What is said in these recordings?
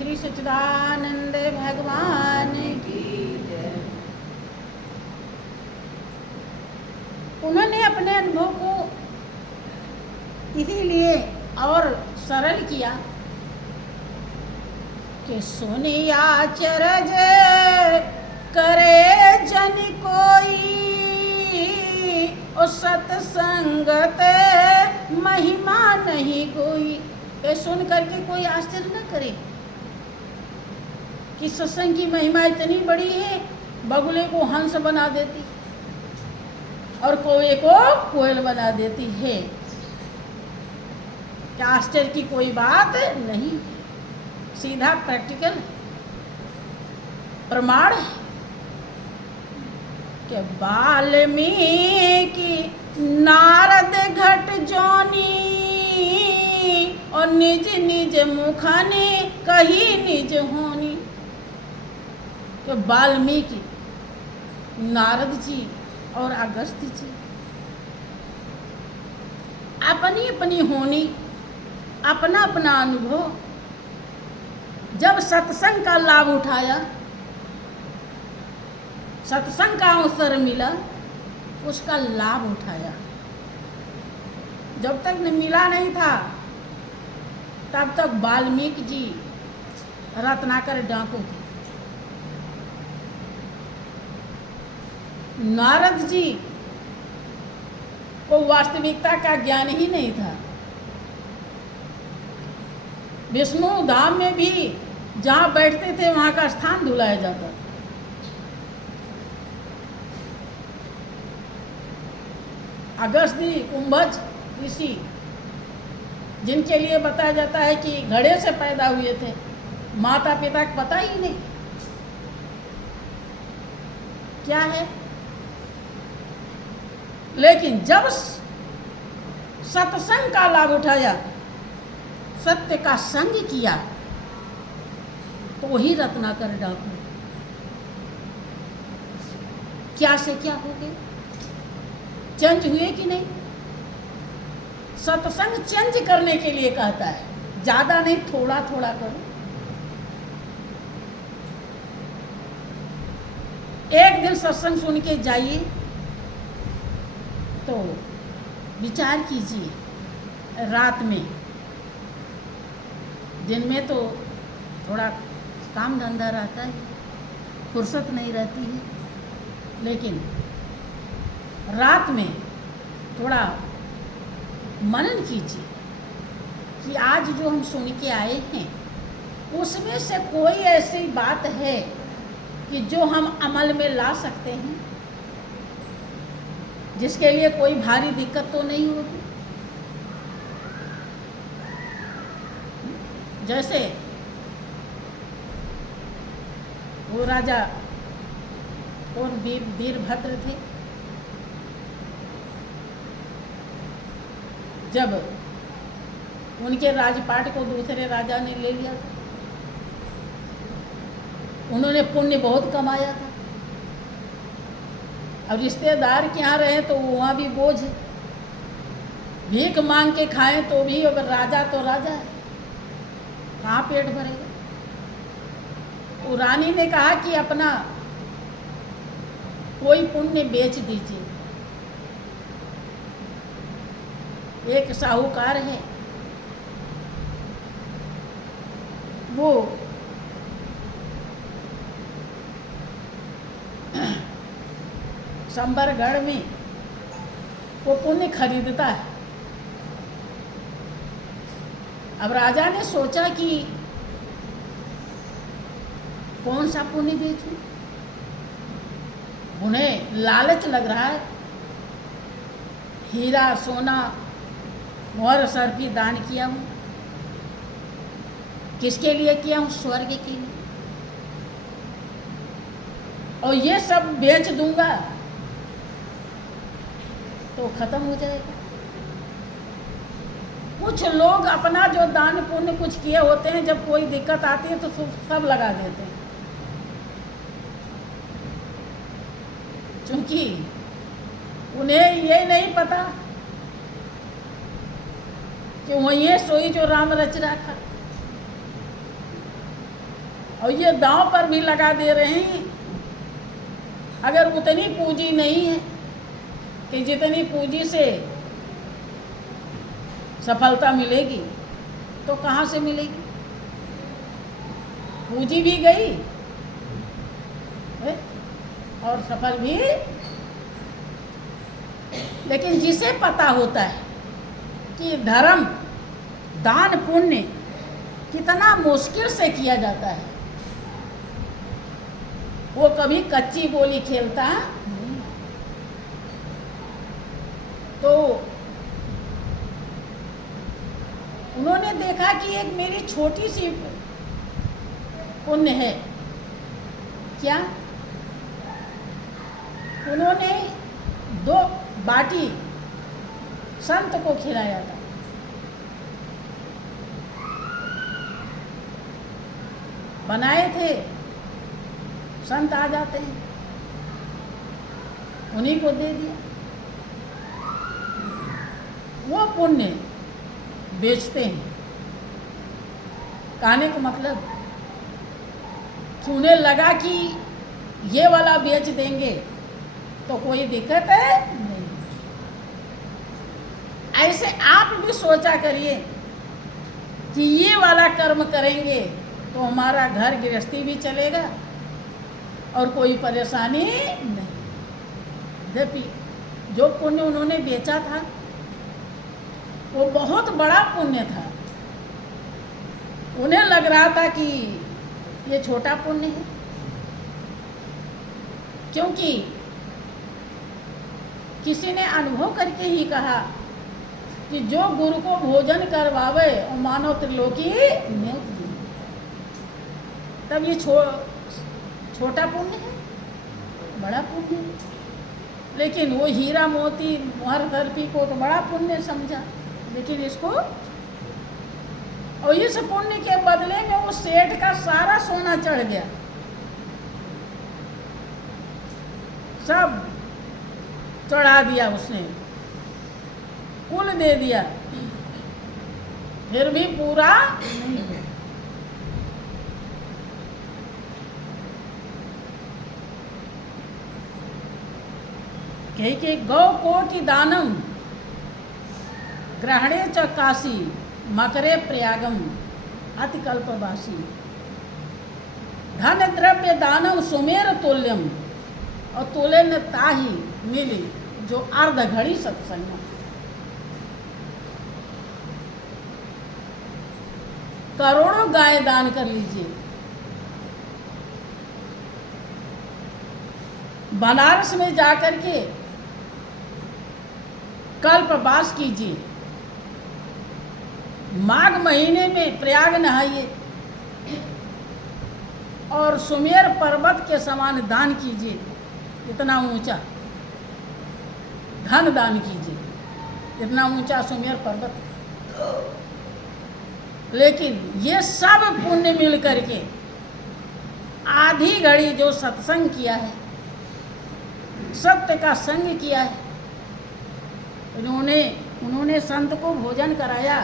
श्री सच्चिदानंद भगवान की जय। उन्होंने अपने अनुभव को इसीलिए और सरल किया कि सुनिया चरज करे जन कोई, और सत्संगत महिमा नहीं कोई। ये सुन करके कोई आश्चर्य न करे कि सत्संग की महिमा इतनी बड़ी है, बगुले को हंस बना देती और कौवे को कोयल बना देती है। क्या आश्चर्य की कोई बात नहीं, सीधा प्रैक्टिकल प्रमाण है कि वाल्मीकि नारद घट जोनी, और निज निज मुखने कही निज होनी। कि वाल्मीकि नारद जी और अगस्त्य जी अपनी अपनी होनी, अपना अपना अनुभव जब सत्संग का लाभ उठाया, सत्संग का अवसर मिला, उसका लाभ उठाया। जब तक मिला नहीं था तब तक वाल्मीकि जी रत्नाकर डाकू थे, नारद जी को वास्तविकता का ज्ञान ही नहीं था। विष्णु धाम में भी जहाँ बैठते थे वहाँ का स्थान धुलाया जाता था। अगस्त्य कुंभज ऋषि, जिनके लिए बताया जाता है कि घड़े से पैदा हुए थे, माता पिता को पता ही नहीं क्या है। लेकिन जब सत्संग का लाभ उठाया, सत्य का संग किया, तो वही रत्नाकर डाकू क्या से क्या हो गए, चेंज हुए कि नहीं। सत्संग चेंज करने के लिए कहता है, ज्यादा नहीं, थोड़ा थोड़ा करो। एक दिन सत्संग सुन के जाइए तो विचार कीजिए, रात में, दिन में तो थोड़ा काम धंधा रहता है, फुर्सत नहीं रहती है, लेकिन रात में थोड़ा मनन कीजिए कि आज जो हम सुन के आए हैं उसमें से कोई ऐसी बात है कि जो हम अमल में ला सकते हैं, जिसके लिए कोई भारी दिक्कत तो नहीं होगी। जैसे वो राजा कौन, वीरभद्र थे, जब उनके राजपाट को दूसरे राजा ने ले लिया था, उन्होंने पुण्य बहुत कमाया था। अब रिश्तेदार के यहाँ रहे तो वहाँ भी बोझ है, भीख मांग के खाएं तो भी, अगर राजा तो राजा है, कहाँ पेट भरेगा। तो रानी ने कहा कि अपना कोई पुण्य बेच दीजिए। एक साहूकार है, वो संबरगढ़ में वो पुण्य खरीदता है। अब राजा ने सोचा कि कौन सा पुण्य बेचूं, उन्हें लालच लग रहा है, हीरा सोना और सर्फी दान किया हूँ, किसके लिए किया हूँ, स्वर्ग के लिए, और ये सब बेच दूंगा तो खत्म हो जाएगा। कुछ लोग अपना जो दान पुण्य कुछ किए होते हैं, जब कोई दिक्कत आती है तो सब लगा देते हैं, क्योंकि उन्हें ये नहीं पता कि वही सोई जो राम रच रखा। और ये दांव पर भी लगा दे रहे हैं। अगर उतनी पूंजी नहीं है कि जितनी पूंजी से सफलता मिलेगी, तो कहाँ से मिलेगी? पूंजी भी गई है और सफल भी। लेकिन जिसे पता होता है कि धर्म, दान, पुण्य कितना मुश्किल से किया जाता है, वो कभी कच्ची बोली खेलता नहीं। तो उन्होंने देखा कि एक मेरी छोटी सी पुण्य है। क्या? उन्होंने 2 बाटी संत को खिलाया था। बनाए थे, संत आ जाते हैं, उन्हीं को दे दिया। वो पुण्य बेचते हैं। कहने का मतलब कि उन्हें लगा कि ये वाला बेच देंगे तो कोई दिक्कत है नहीं। ऐसे आप भी सोचा करिए कि ये वाला कर्म करेंगे तो हमारा घर गृहस्थी भी चलेगा और कोई परेशानी नहीं। जबकि जो पुण्य उन्होंने बेचा था वो बहुत बड़ा पुण्य था। उन्हें लग रहा था कि ये छोटा पुण्य है, क्योंकि किसी ने अनुभव करके ही कहा कि जो गुरु को भोजन करवावे और मानव त्रिलोकी नियुक्त जी। तब ये छोटा पुण्य है, बड़ा पुण्य है। लेकिन वो हीरा मोती मोहर दर्पी को तो बड़ा पुण्य समझा, लेकिन इसको, और इस पुण्य के बदले में वो सेठ का सारा सोना चढ़ गया, सब चढ़ा दिया उसने, कुल दे दिया, फिर भी पूरा नहीं हुआ। कि गौ कोटि दानम ग्रहणे च काशी मकरे प्रयागम अतिकल्पवासी। धन द्रव्य दानम सुमेर तुल्यम, और तुल्य न ताही मिली जो अर्ध घड़ी सत्संग। करोड़ों गाय दान कर लीजिए, बनारस में जाकर के कल्पवास कीजिए, माघ महीने में प्रयाग नहाइए और सुमेर पर्वत के समान दान कीजिए, इतना ऊंचा धन दान कीजिए, इतना ऊंचा सुमेर पर्वत। लेकिन ये सब पुण्य मिल करके आधी घड़ी जो सत्संग किया है, सत्य का संग किया है, उन्होंने संत को भोजन कराया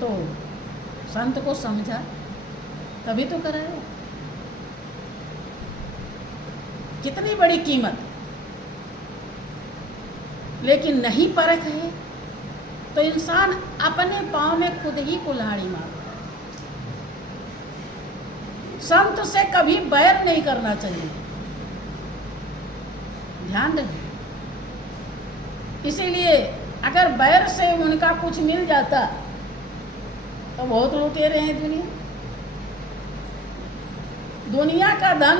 तो संत को समझा तभी तो कराया। कितनी बड़ी कीमत। लेकिन नहीं परख है तो इंसान अपने पांव में खुद ही कुल्हाड़ी मारता है। संत से कभी बैर नहीं करना चाहिए, ध्यान रहे। इसीलिए अगर बैर से उनका कुछ मिल जाता तो बहुत लुटेरे हैं दुनिया का धन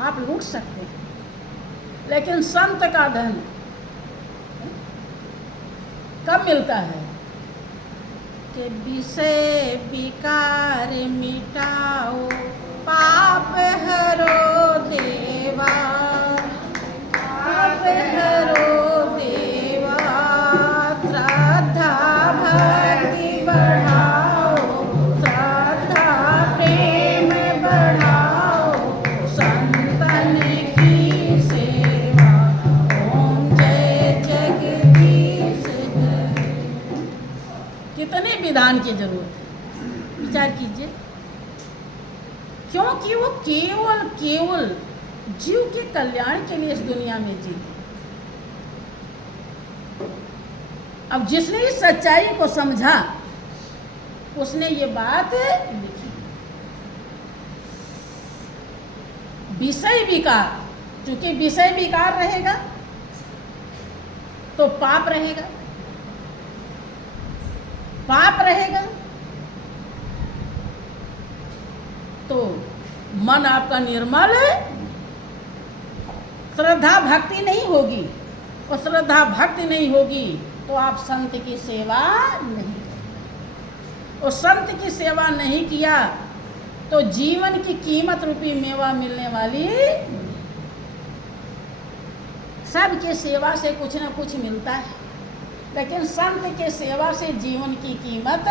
आप लूट सकते हैं, लेकिन संत का धन कब मिलता है? कि विषय विकार मिटाओ पाप हरो देवा, पाप हरो देवा, श्रद्धा भक्ति बढ़ाओ, श्रद्धा प्रेम बढ़ाओ, संतन की सेवा, ओम जय जगदीश हरे। कितने विधान की जरूरत है। विचार कीजिए, क्योंकि वो केवल केवल जीव के कल्याण के लिए इस दुनिया में जीते। अब जिसने इस सच्चाई को समझा उसने ये बात लिखी। विषय विकार, क्योंकि विषय विकार रहेगा तो पाप रहेगा, पाप रहेगा तो मन आपका निर्मल, श्रद्धा भक्ति नहीं होगी, और श्रद्धा भक्ति नहीं होगी तो आप संत की सेवा नहीं करेंगे, और संत की सेवा नहीं किया तो जीवन की कीमत रूपी मेवा मिलने वाली। सबके सेवा से कुछ ना कुछ मिलता है, लेकिन संत के सेवा से जीवन की कीमत